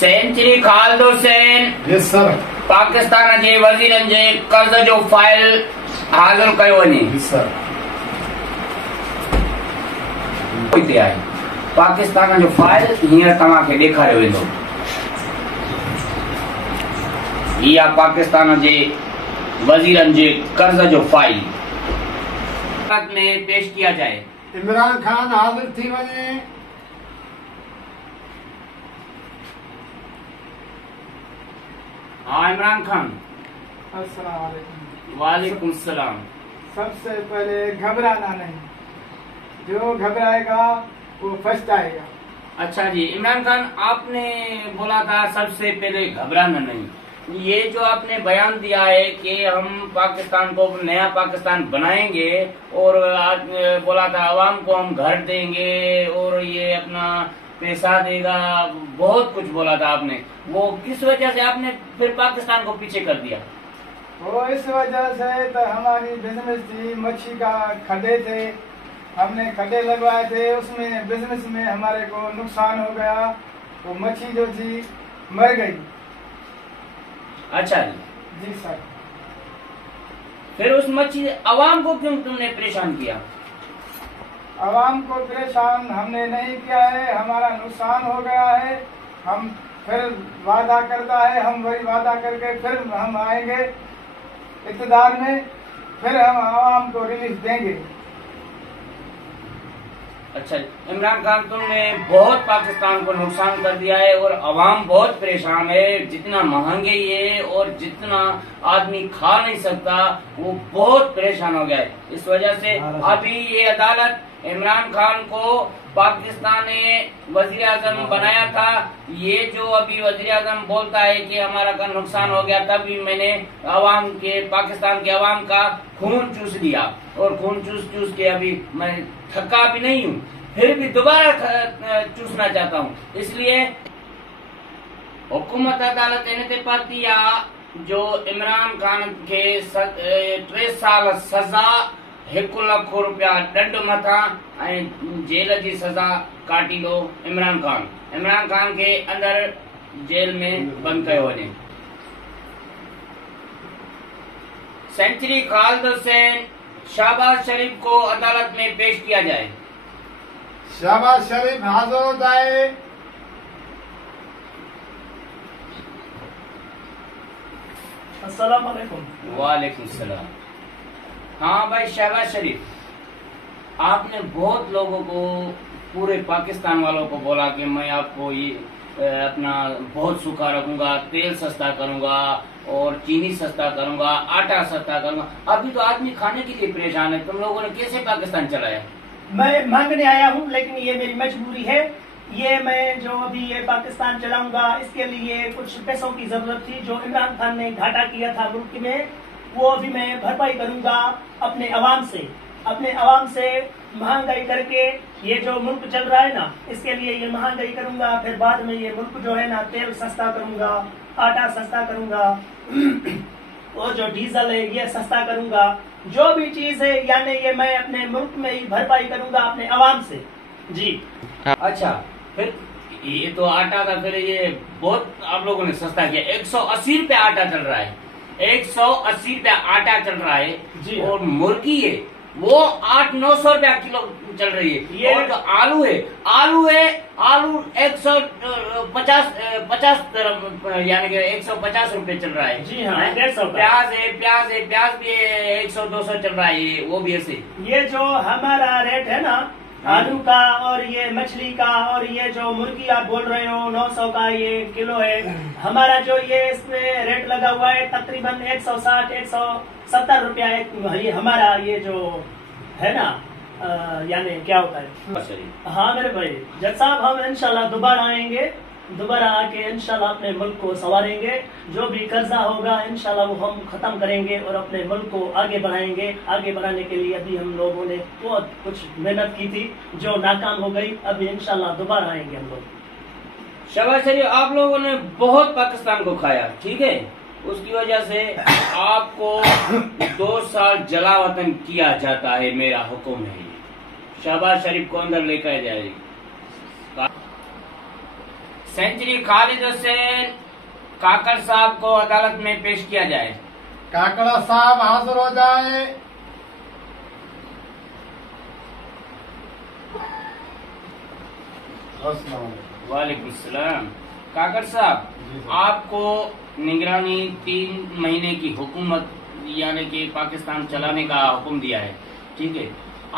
Century Khalid Hussain yes sir. Pakistan जे वज़ीरनि जे कर्ज़ जो फाइल हाज़िर कयो वञे। Yes sir. हिते आहे पाकिस्तान जो फाइल हींअर तव्हांखे ॾेखारियो वेंदो। इहा पाकिस्तान जे वज़ीरनि जे कर्ज़ जो फाइल में पेश किया जाए। इमरान खान हाज़िर थी वञे। हाँ इमरान खान। अस्सलाम वालेकुम। वालेकुम सलाम। सबसे पहले घबराना नहीं, जो घबराएगा वो पछताएगा। अच्छा जी इमरान खान, आपने बोला था सबसे पहले घबराना नहीं। ये जो आपने बयान दिया है कि हम पाकिस्तान को नया पाकिस्तान बनाएंगे और आज बोला था अवाम को हम घर देंगे और ये अपना पैसा देगा, बहुत कुछ बोला था आपने। वो किस वजह से आपने फिर पाकिस्तान को पीछे कर दिया? वो इस वजह से तो हमारी बिजनेस थी, मच्छी का खड्डे थे, हमने खड्डे लगवाए थे, उसमें बिजनेस में हमारे को नुकसान हो गया। वो मच्छी जो थी मर गई। अच्छा जी। जी सर। फिर उस मच्छी अवाम को क्यों तुमने परेशान किया? आवाम को परेशान हमने नहीं किया है, हमारा नुकसान हो गया है। हम फिर वादा करता है, हम वही वादा करके फिर हम आएंगे इक़्तिदार में, फिर हम आवाम को रिलीफ देंगे। अच्छा इमरान खान, तुमने बहुत पाकिस्तान को नुकसान कर दिया है और अवाम बहुत परेशान है। जितना महंगाई है और जितना आदमी खा नहीं सकता वो बहुत परेशान हो गया है। इस वजह से अभी ये अदालत इमरान खान को पाकिस्तान ने वजीर आजम बनाया था। ये जो अभी वजीर आजम बोलता है कि हमारा का नुकसान हो गया, तभी मैंने अवाम के पाकिस्तान के अवाम का खून चूस लिया और खून चूस के अभी मैं थका भी नहीं हूँ, फिर भी दोबारा चूसना चाहता हूँ। इसलिए हुकूमत अदालत इन ते पाती आहे जो इमरान खान के 3 साल सजा, 1 लख रुपया दंड मथा ऐं जेल जी सजा काटी दो इमरान खान के अंदर जेल में बंद कयो वञे। सेंचुरी खालिद हुसैन शहबाज शरीफ को अदालत में पेश किया जाए। शहबाज शरीफ हाज़िर होता है। अस्सलाम वालेकुम। वालेकुम सलाम। हाँ भाई शहबाज शरीफ, आपने बहुत लोगों को, पूरे पाकिस्तान वालों को बोला कि मैं आपको ये अपना बहुत सूखा रखूंगा, तेल सस्ता करूंगा और चीनी सस्ता करूंगा, आटा सस्ता करूंगा। अभी तो आदमी खाने के लिए परेशान है। तुम लोगों ने कैसे पाकिस्तान चलाया? मैं मांगने आया हूँ, लेकिन ये मेरी मजबूरी है। ये मैं जो अभी ये पाकिस्तान चलाऊंगा, इसके लिए कुछ पैसों की जरूरत थी जो इमरान खान ने घाटा किया था मुल्क में, वो अभी मैं भरपाई करूंगा अपने अवाम से महंगाई करके। ये जो मुल्क चल रहा है ना, इसके लिए ये महंगाई करूंगा। फिर बाद में ये मुल्क जो है ना, तेल सस्ता करूंगा, आटा सस्ता करूंगा और जो डीजल है ये सस्ता करूंगा। जो भी चीज है यानी ये मैं अपने मुल्क में ही भरपाई करूंगा अपने अवाम से। जी अच्छा, फिर ये तो आटा था, फिर ये बहुत आप लोगों ने सस्ता किया। 180 रुपए आटा चल रहा है, 180 रुपया आटा चल रहा है जी। और मुर्गी है वो 800-900 रुपया किलो चल रही है। ये और जो आलू है आलू 150 यानी कि 150 रुपए चल रहा है। जी हाँ, 150 प्याज भी 100-200 चल रहा है, वो भी ऐसे। ये जो हमारा रेट है ना आलू का और ये मछली का और ये जो मुर्गी आप बोल रहे हो 900 का ये किलो है, हमारा जो ये इसमें रेट लगा हुआ है तकरीबन 160-170 रुपया ये हमारा ये जो है ना, यानी क्या होता है। हाँ मेरे भाई जज साहब, हम इंशाल्लाह दोबारा आएंगे, दोबारा आके इंशाल्लाह अपने मुल्क को संवारेंगे। जो भी कर्जा होगा इंशाल्लाह वो हम खत्म करेंगे और अपने मुल्क को आगे बढ़ाएंगे। आगे बढ़ाने के लिए अभी हम लोगों ने बहुत कुछ मेहनत की थी जो नाकाम हो गई। अभी इंशाल्लाह दोबारा आएंगे हम लोग। शहबाज शरीफ, आप लोगों ने बहुत पाकिस्तान को खाया, ठीक है, उसकी वजह से आपको 2 साल जलावतन किया जाता है। मेरा हुक्म है शहबाज शरीफ को अंदर लेकर जाएगी। सेंचुरी खालिद हुसैन काकड़ साहब को अदालत में पेश किया जाए। काकड़ा साहब हाजिर हो जाए। वालेकुम सलाम। काकड़ साहब, जी सर। आपको निगरानी 3 महीने की हुकूमत यानी कि पाकिस्तान चलाने का हुक्म दिया है, ठीक है।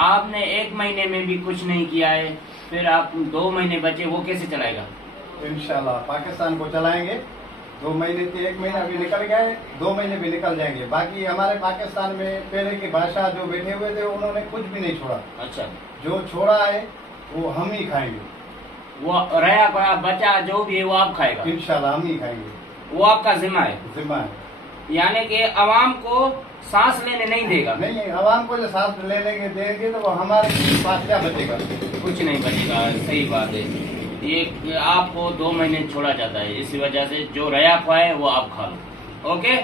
आपने 1 महीने में भी कुछ नहीं किया है, फिर आप 2 महीने बचे, वो कैसे चलाएगा? इंशाल्लाह पाकिस्तान को चलाएंगे। 2 महीने से 1 महीना भी निकल गए, 2 महीने भी निकल जाएंगे। बाकी हमारे पाकिस्तान में पहले के बादशाह जो बैठे हुए थे उन्होंने कुछ भी नहीं छोड़ा। अच्छा, जो छोड़ा है वो हम ही खाएंगे। वो रहा कोया बचा जो भी है वो आप खाएगा, इंशाल्लाह हम ही खाएंगे, वो आपका जिम्मा है। जिम्मा है। यानी कि अवाम को सांस लेने नहीं देगा। नहीं, आवाम को जो सांस ले लेंगे देंगे तो वो हमारे पास क्या बचेगा? कुछ नहीं बचेगा, सही बात है। ये आपको 2 महीने छोड़ा जाता है, इसी वजह से जो रया खाए वो आप खा लो। ओके।